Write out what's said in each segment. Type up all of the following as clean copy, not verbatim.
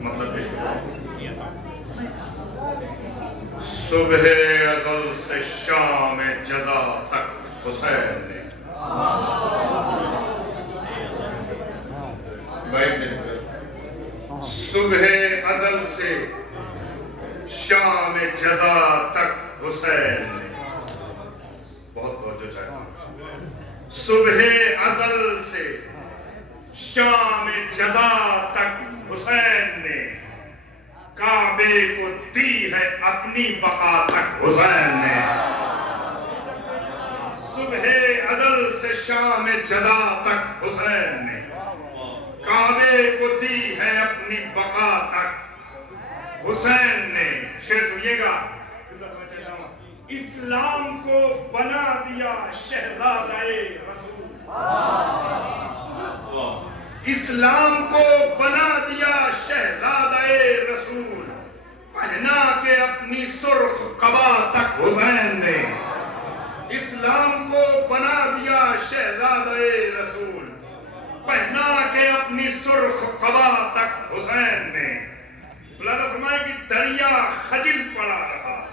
مطلب صبح ازل سے شام جزا تک حسین نے صبح ازل سے شام جزا تک حسین نے بہت توجہ چاہتا ہوں صبح ازل سے شام جزا تک حسین نے کعبے کو دی ہے اپنی بقا تک حسین نے صبح ازل سے شام جزا تک حسین نے کعبے کو دی ہے اپنی بقا تک حسین نے شعر سنیے گا اسلام کو بنا دیا شہزادہ رسول اسلام کو بنا دیا شہزادہ رسول پہنا کے اپنی سرخ قبا تک حسین نے اسلام کو بنا دیا شہزادہ رسول پہنا کے اپنی سرخ قبا تک حسین نے بلادہ فرمائے کہ دریا خجل پڑا رہا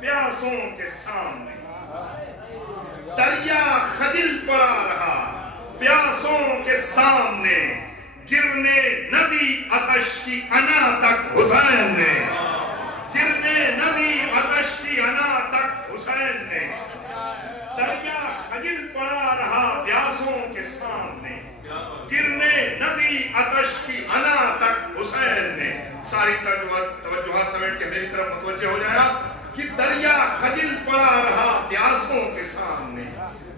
پیاسوں کے سامنے دریا خجل پڑا رہا پیاسوں کے سامنے گرنے نبی آتش کی انا تک حسین نے گرنے نبی آتش کی انا تک حسین نے دریا خجل پڑا رہا پیاسوں کے سامنے گرنے نبی آتش کی انا تک حسین نے ساری توجہات سمیٹ کے میری طرف متوجہ ہو جائے گا کہ دریا خجل پڑا رہا پیاسوں کے سامنے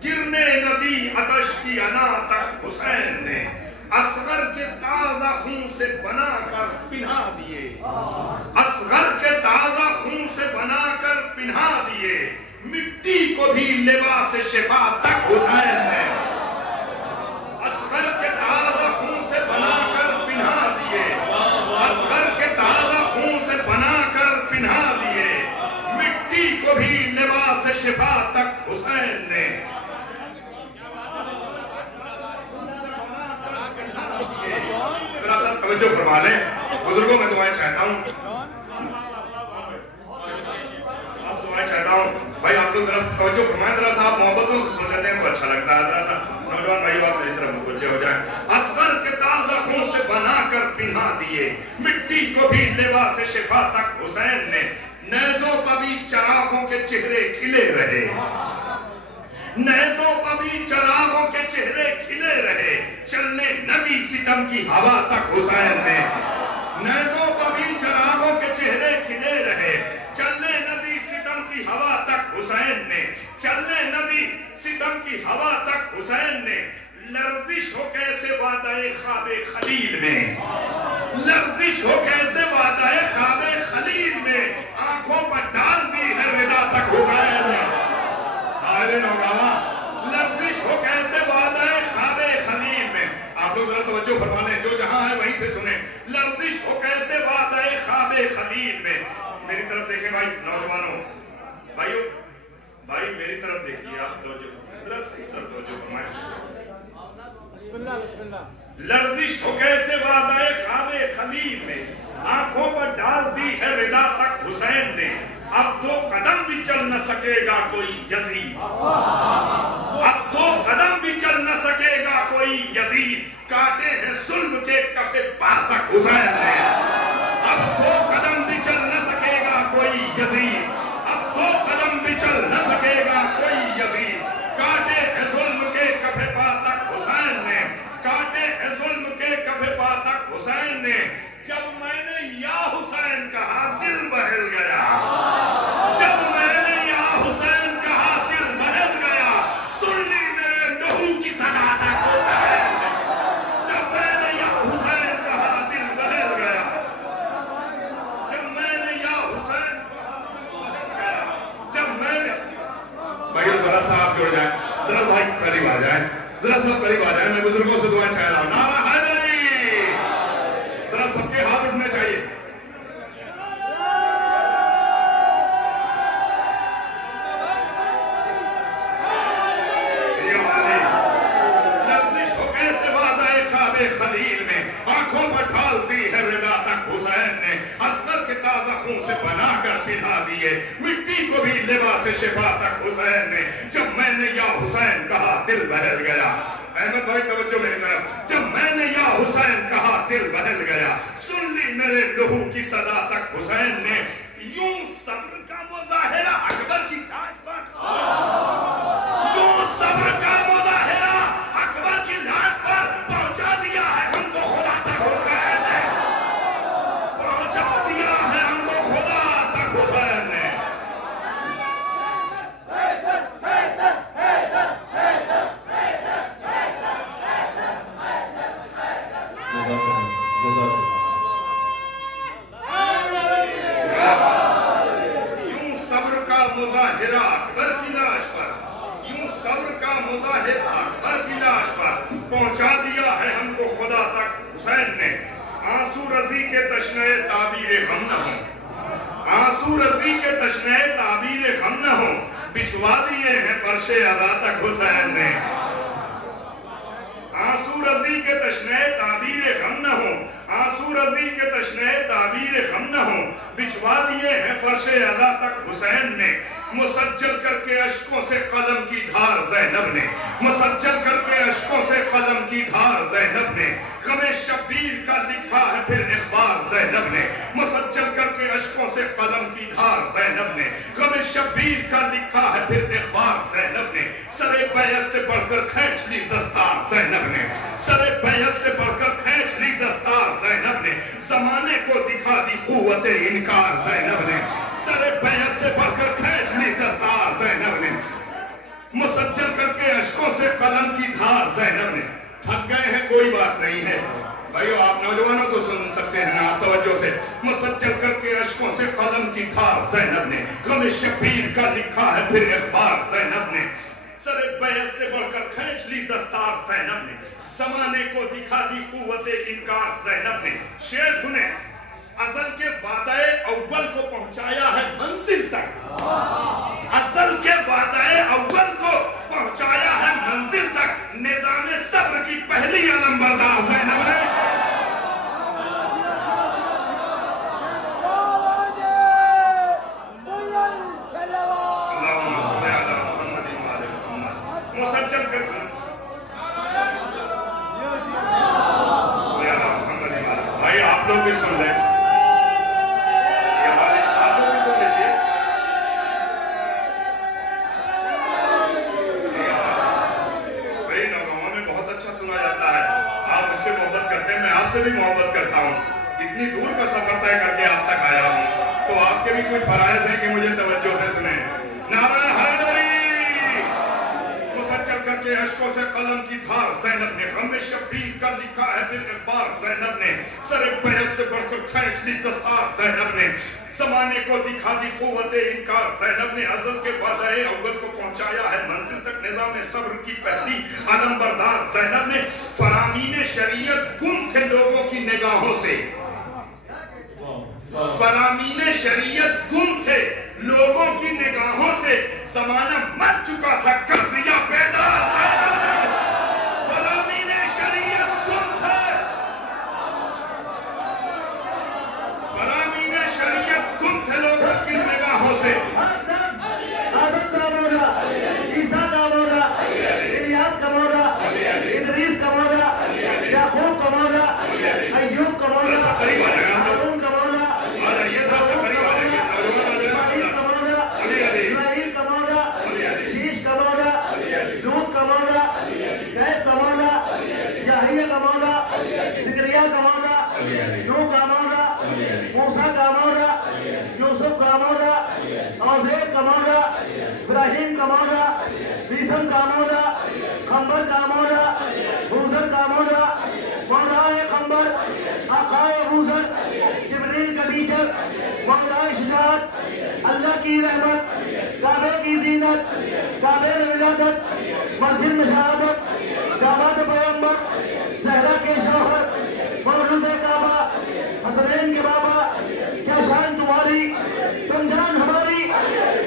گرنے نبی آتش کی انا تک حسین نے اصغر کے تازہ خون سے بنا کر پہنا دیے اصغر کے تازہ خون سے بنا کر پہنا دیے مٹی کو بھی لباس شفا تک حسین نے اصغر کے تازہ خون سے بنا کر پہنا دیے اصغر کے تازہ خون سے بنا کر پہنا دیے مٹی کو بھی لباس شفا تک حسین نے ذرا سا توجہ فرما لیں بزرگوں میں دعائیں چاہتا ہوں آپ دعائیں چاہتا ہوں بھائی آپ لوگ ذرا توجہ فرمائیں ذرا سا آپ محبتوں سے سن لیتے ہیں تو اچھا لگتا ہے ذرا سا نوجوان بھائی آپ میری طرف متوجہ ہو جائیں اصغر کے تازہ خون سے بنا کر پہنا دیے مٹی کو بھی لباس شفا تک حسین نے نیزوں پر بھی چراغوں کے چہرے کھلے رہے نیزوں پر بھی چراغوں کے چہرے کھلے رہے چلنے نبی ستم کی ہوا تک حسین نے نیزوں پر بھی چراغوں کے چہرے کھلے رہے چلنے نبی ستم کی ہوا تک حسین نے چلنے نبی ستم کی ہوا تک حسین نے لرزش ہو کیسے وعدہ خواب خلیل میں لرزش ہو کیسے وعدہ خواب خلیل میں آنکھوں پر ڈال دی ہے رضا تک حسین نے لفظش ہو کیسے وعدہ خواب خلیل میں آپ لوگ ذرا توجہ فرمانے جو جہاں ہے وہیں سے سنیں لفظش ہو کیسے وعدہ خواب خلیل میں میری طرف دیکھیں بھائی نوجوانوں بھائی میری طرف دیکھیے آپ توجہ فرمائیں ذرا صحیح طرف توجہ فرمائیں لفظش ہو کیسے وعدہ خواب خلیل میں آنکھوں پر ڈال دی ہے رضا تک حسین نے اب دو قدم بھی چل نہ سکے گا کوئی یزید اب دو قدم بھی چل نہ سکے گا کوئی یزید کاٹے ہیں ظلم کے کفے پا تک حسین نے اب دو قدم بھی چل نہ سکے گا کوئی یزید اب دو قدم بھی چل نہ سکے گا کوئی یزید کاٹے ہیں ظلم کے کفے پا تک حسین نے کاٹے ہیں ظلم کے کفے پا تک حسین نے جب میں نے یا حسین کہا دل بہل گیا جب میں نے یا حسین کہا دل بہل گیا دیے, مٹی کو بھی لباس شفا تک حسین نے. جب میں نے یا حسین کہا دل بہل گیا. احمد بھائی توجہ میری طرف. جب میں نے یا حسین کہا دل بہل گیا. سن لی میرے لہو کی صدا تک حسین نے. یوں صبر کا مظاہرہ اکبر کی لاش پر, یوں صبر کا مظاہرہ اکبر کی لاش پر پہنچا دیا ہے ہم کو خدا تک حسین نے. پہنچا دیا ہے ہم کو خدا تک حسین نے. یوں صبر کا مظاہرہ اکبر کی لاش پر, یوں صبر کا مظاہرہ اکبر کی لاش پر پہنچا دیا ہے ہم کو خدا تک حسین نے. آنسو رضی کے تشنہ تعبیر غم نہ ہوں, آنسو رضی کے تشنہ تعبیر غم نہ ہوں, بچھوا دیے ہیں فرش عزا تک حسین نے. آنسو رضی کے تشنہ تعبیر غم نہ ہوں, آنسو رضی کے تشنہ تعبیر غم نہ ہوں, بچھوا دیے ہیں فرش عزا تک حسین نے. مسجل کر کے اشکوں سے قلم کی دھار زینب نے, مسجل کر کے اشکوں سے قلم کی دھار زینب نے, غم شبیر کا لکھا ہے پھر اخبار زینب نے. مسجل کر کے اشکوں سے قلم کی دھار زینب نے, غم شبیر کا لکھا ہے پھر اخبار زینب نے. سر بیعت سے بڑھ کر کھینچ لی دستار زینب نے, سر بیعت سے بڑھ کر کھینچ لی دستار زینب نے. زمانے کو دکھا دی قوت انکار زینب نے, سر بیعت سے بڑھ کر کھینچ لی دستار زینب نے. مسجل کر کے اشکوں سے قلم کی دھار زینب نے. تھک گئے ہیں کوئی بات نہیں ہے بھائیو, آپ نوجوانوں تو سن سکتے ہیں نا توجہ سے. مسجل کر کے اشکوں سے قلم کی دھار زینب نے, غم شبیر کا لکھا ہے پھر اخبار زینب نے. سر بیعت سے بڑھ کر کھینچ لی دستار زینب نے, زمانے کو دکھا دی قوت انکار زینب نے. شعر سنیں, ازل کے وعدہ اول کو پہنچایا ہے منزل تک, ازل کے وعدہ اول کو پہنچایا ہے منزل تک, نظام صبر کی پہلی علم بردار زینب نے. اللہم صلی علی محمد و آل محمد. مسجل کر بھائی آپ لوگ بھی سن لیں, آپ لوگ بھی سن لیجیے. بھائی نوگاؤں میں بہت اچھا سنا جاتا ہے, آپ اس سے محبت کرتے ہیں, میں آپ سے بھی محبت کرتا ہوں. اتنی دور کا سفر طے کر کے آپ تک آیا ہوں, تو آپ کے بھی کچھ فرائض ہیں کہ مجھے توجہ سے سنیں. نعرہ حیدری. مسجل کر کے اشکوں سے قلم کی دھار زینب نے, غم شبیر کا لکھا ہے پھر اخبار زینب نے. سر بیعت سے بڑھ کر کھینچ لی دستار زینب نے, زمانے کو دکھا دی قوت انکار زینب نے. ازل کے وعدہ اول کو پہنچایا ہے منزل تک, نظام صبر کی پہلی علم بردار زینب نے. فرامین شریعت گم تھے لوگوں کی نگاہوں سے, فرامین شریعت گم تھے لوگوں کی نگاہوں سے, زمانہ مر چکا تھا کر دیا بیدار زینب نے. فرامین شریعت گم تھے, فرامین شریعت گم تھے لوگوں کی نگاہوں سے. آدم کا مولا, عیسیٰ کا مولا, الیاس کا مولا, ادریس کا مولا, یعقوب کا مولا, ایوب کا مولا, ہارون کا مولا, اسماعیل کا مولا, شیش کا مولا, لوط کا مولا, غیب کا مولا, یحییٰ کا مولا, زکریا کا مولا, نوح کا مولا, موسیٰ کا مولا, یوسف کا مولا, عزیر کا مولا, ابراہیم کا مولا, بیسم کا مولا, خنبر کا مولا, بوزر کا مولا, مولائے خنبر, آقائے بوزر, جبریل کا بیچر, مولائے شجاعت, اللہ کی رحمت, کعبے کی زینت, کعبے میں ولادت, مسجد میں شہادت, داماد پیغمبر, زہرا کے شوہر, مولود کعبہ, حسنین کے بابا, کیا شان تمہاری, تم جان ہماری,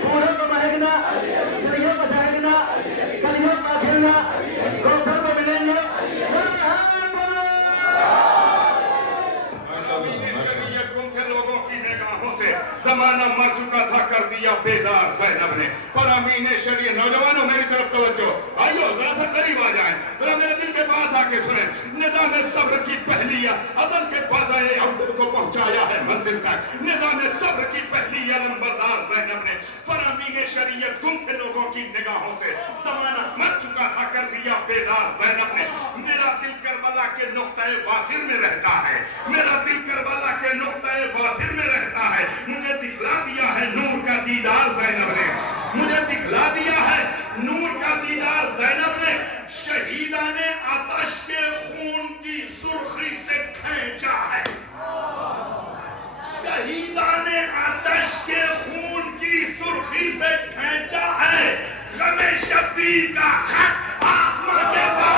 پھولوں کو مہکنا, چڑیوں کو چہکنا, کلیوں کا کھلنا, کوثر کو ملیں گے. زمانہ مر چکا تھا کر دیا بیدار زینب نے فرامین شریعت نوجوانوں میری طرف توجہ آئیو ذرا سا قریب آ جائیں ذرا میرے دل کے پاس آ کے سنیں نظام صبر کی پہلی ازل کے وعدہ عبد کو پہنچایا ہے منزل تک نظام صبر کی پہلی علم بردار زینب نے فرامین شریعت گم کے لوگوں کی نگاہوں سے زمانہ مر چکا تھا کر دیا بیدار زینب نے میرا دل کربلا کے نقطۂ واخر میں رہتا ہے میرا دل کربلا کے نقطۂ واخر میں رہتا ہے مجھے دکھلا دیا ہے نور کا دیدار زینب نے مجھے دکھلا دیا ہے نور کا دیدار زینب نے شہیدان آتش کے خون کی سرخی سے کھینچا ہے شہیدان آتش کے خون کی سرخی سے کھینچا ہے غم شبیر کا خط آسمان کے پار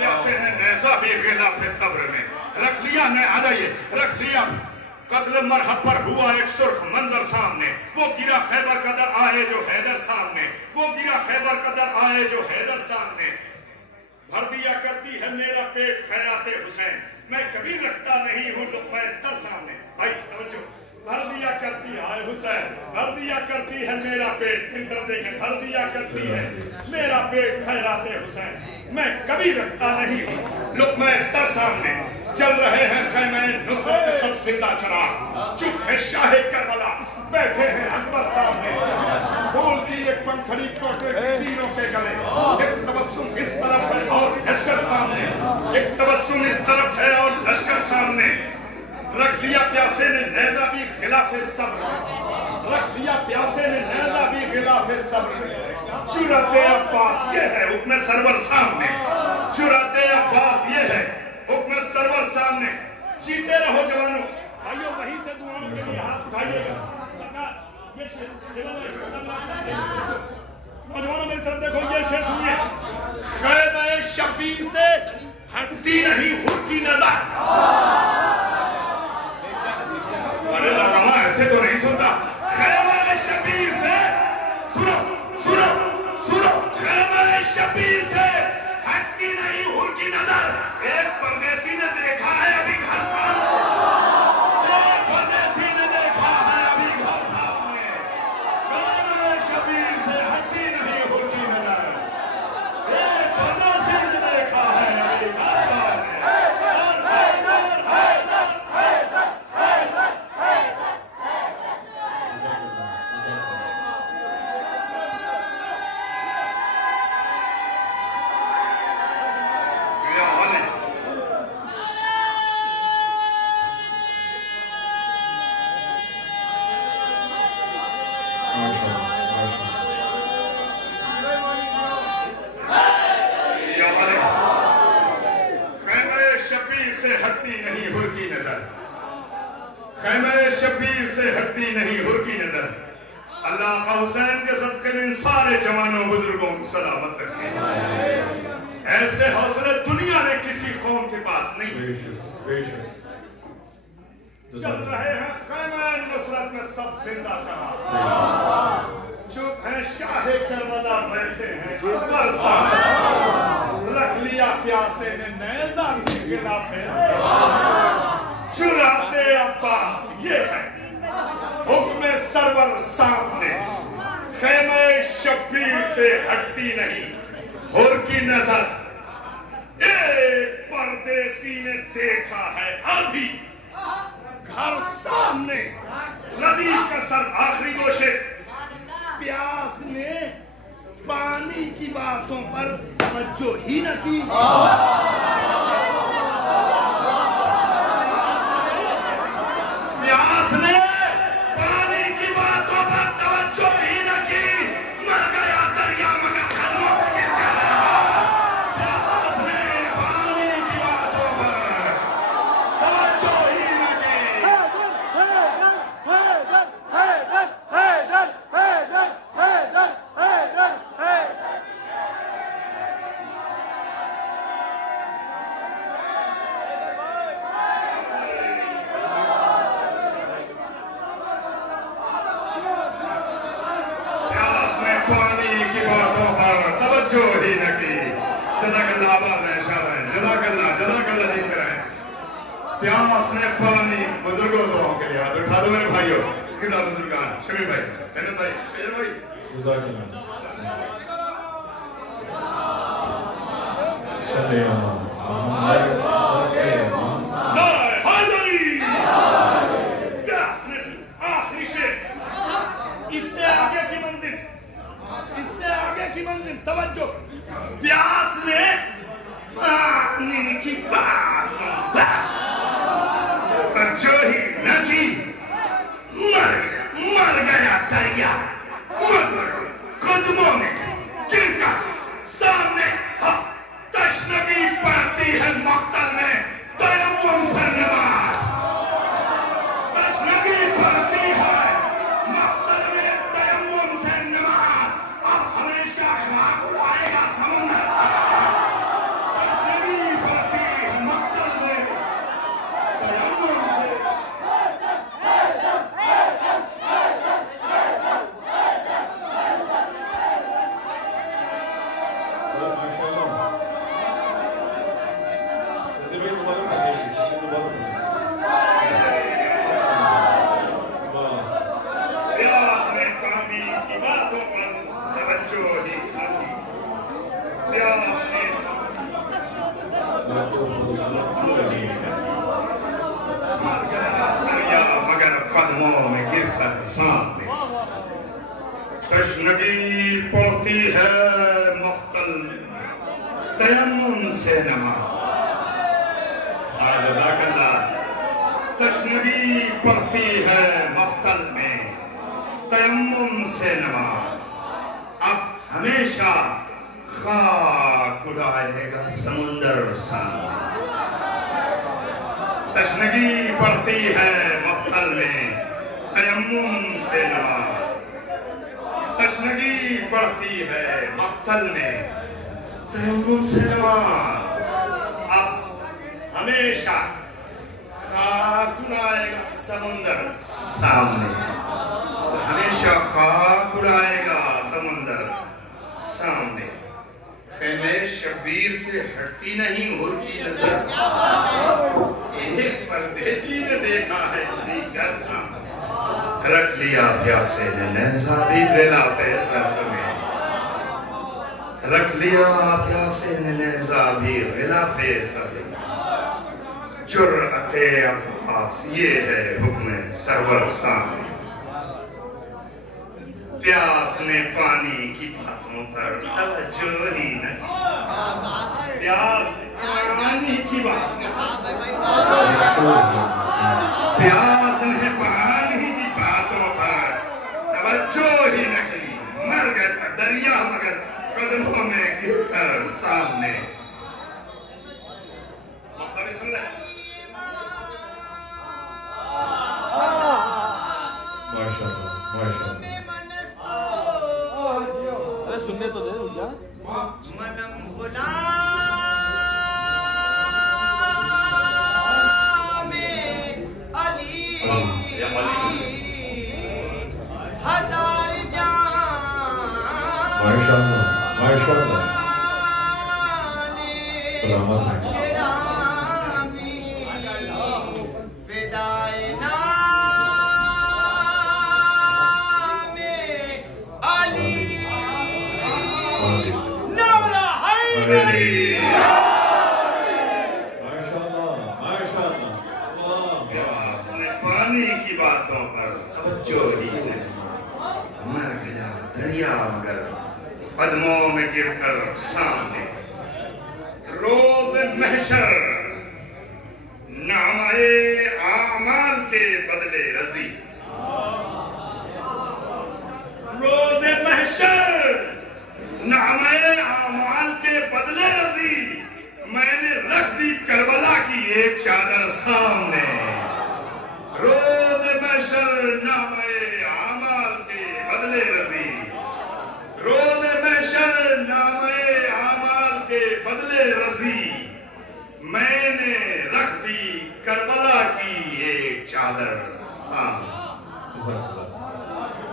پیاسے نے نیزہ بھی غلاف صبر میں رکھ لیا. رکھ لیا. قتل مرحب پر ہوا ایک سرخ منظر سامنے. وہ گرا خیبر کا در آئے جو حیدر سامنے. بھر دیا کرتی ہے میرا پیٹ خیرات حسین. میں کبھی رکھتا نہیں ہوں لقمہ تر سامنے. بھائی توجہ. بھر دیا کرتی ہے حسین. بھر دیا کرتی ہے میرا پیٹ. انتر دیکھیں. بھر دیا کرتی ہے میرا پیٹ خیرات حسین. میں کبھی رکھتا نہیں ہوں لقمہ تر سامنے. چل رہے ہیں خیمہ نصرت کے سب زندہ چراغ. چپ ہے شاہ کربلا. بیٹھے ہیں اکبر سامنے. بولتی ایک پنکھڑی کوٹے کے تیروں کے گلے. ایک تبسم اس طرف ہے اور لشکر سامنے. ایک تبسم اس طرف ہے اور لشکر سامنے. رکھ لیا پیاسے نے نیزہ بھی خلاف صبر. رکھ لیا پیاسے نے نیزہ بھی خلاف صبر. جرأت عباس یہ ہے حکم سرور سامنے. جرأت عباس یہ ہے حکم سرور سامنے. جیتے رہو جوانوں. آئیو وہیں سے دعاؤں کے لیے ہاتھ اٹھائیے گا. نوجوانوں میری طرف دیکھو. یہ شعر سنیے. خیمہ شبیر سے ہٹتی نہیں حر کی نظر. ارے لگا ایسے تو نہیں سنتا. خیمہ شبیر سے سنو. خیمہ شبیر سے ہٹتی نہیں حر کی نظر. ایک پردیسی نے دیکھا ہے ابھی گھر پر. ایک پردیسی نے دیکھا ہے ابھی گھر سامنے. خیمہ شبیر سے ہٹتی نہیں حر کی نظر. ایک پردیسی نے دیکھا ہے ابھی گھر سامنے. اللہ کا حسین کے صدقے میں ان سارے جوانوں بزرگوں کو سلامت رکھے. ایسے حوصلے دنیا میں کسی قوم کے پاس نہیں. چل رہے ہیں خیمہ نصرت میں سب زندہ چراغ. چپ ہیں شاہ کربلا. بیٹھے ہیں اکبر سامنے. رکھ لیا پیاسے نے نیزہ بھی خلاف صبر. جرأت عباس یہ ہے حکم سرور سامنے. خیمہ شبیر سے ہٹتی نہیں حر کی نظر. ایک پردیسی نے دیکھا ہے ابھی گھر سامنے. ردیف کا سر آخری گوشے. پیاس نے پانی کی باتوں پر توجہ ہی نہ کی. پیاس نے پانی کی باتوں پر توجہ ہی نہ کی. مر گیا دریا مگر خلوں میں گر گیا. پیاس نے پانی کی باتوں پر توجہ ہی نہ کی. پانی کی باتوں پر توجہ ہی نہ کی. جزاک اللہ آباد ہے شاہ. جزاک اللہ جیت رہے. پیاس نے پانی. بزرگوں دعاؤں کے لیے ہاتھ اٹھا دو میرے بھائیوں. خدا بزرگان. شمیم بھائی, محمد بھائی, شجر بھائی. جزاک اللہ. پیاس نے آخری شعر. اس سے آگے کی منزل. توجہ. پیاس نے پانی کی باتوں پر توجہ ہی نہ کی. مر گیا دریا مگر قدموں میں گر کر سامنے تشنگی پر تشنگی پڑتی ہے مختل میں تیمم سے نماز جزاک اللہ تشنگی پڑتی ہے مختل میں تیمم سے نماز اب ہمیشہ خاک اڑائے گا سمندر سامنے تشنگی پڑتی ہے مختل میں تیمم سے نماز تشنگی پڑتی ہے مختل میں تیمم سے نماز اب ہمیشہ خاک اڑائے گا سمندر سامنے ہمیشہ خاک اڑائے گا سمندر سامنے خیمہ شبیر سے ہٹتی نہیں ہوتی نظر ایک پردیسی نے دیکھا ہے دیگر سامنے رکھ لیا پیاسے نے نیزہ بھی غلاف سرد میں رکھ لیا پیاسے نے نیزہ بھی غلاف سرد میں جرأت عباس یہ ہے حکم سرور سامنے پیاس نے پانی کی باتوں پر توجہ ہی نہیں پیاس نے پانی کی باتوں پیاس نے پانی کی باتوں پر توجہ ہی نہیں مر گیا تھا دریا مگر قدموں میں گر کر سامنے مختلف سن رہے ماشاءاللہ ماشاءاللہ سننے تو دے جا منم غلام علی ہزار جان ماشاءاللہ ماشاءاللہ سلامت ہے پیاس نے پانی کی باتوں پر توجہ ہی نہیں مر گیا دریا مگر قدموں میں گر کر سامنے روز محشر نعمۂ